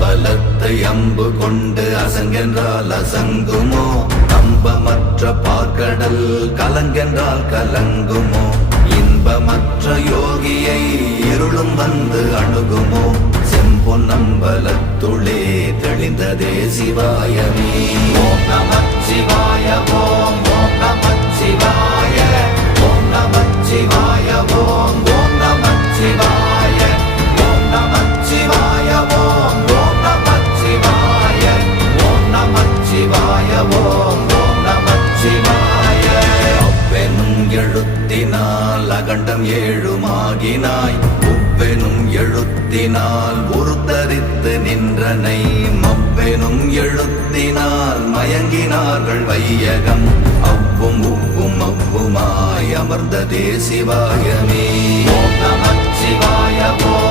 அம்பலத்தை அம்பு கொண்டு அசங்கென்றால் அசங்குமோ? நம்பமற்ற பார்க்கடல் கலங்கென்றால் கலங்குமோ? இன்பமற்ற யோகியை இருளும் வந்து அணுகுமோ? செம்பொன்னம்பலத்துளே தெளிந்ததே சிவாயமே. ஓம் நமச்சிவாய ஓம் ஓம் நமச்சிவாய ஓம் நமச்சிவாய ஓம் ஓம் நமச்சிவாய ஓம் நமச்சிவாய ஓம் ஓம் நமச்சிவாய ஓம் நமச்சிவாய ஓம் ஓம் நமச்சிவாய. அவ்வெனும் எழுத்தினால் அகண்டம் ஏழுமாகினாய், உவ்வெனும் எழுத்தினால் உருத்தரித்து நின்றனை, மவ்வெனும் எழுத்தினால் மயங்கினார்கள் வையகம். அவ்வும் உவ்வும் அவ்வுமாய் அமர்ந்ததே சிவாயமே. ஓம் நமச்சிவாய ஓம்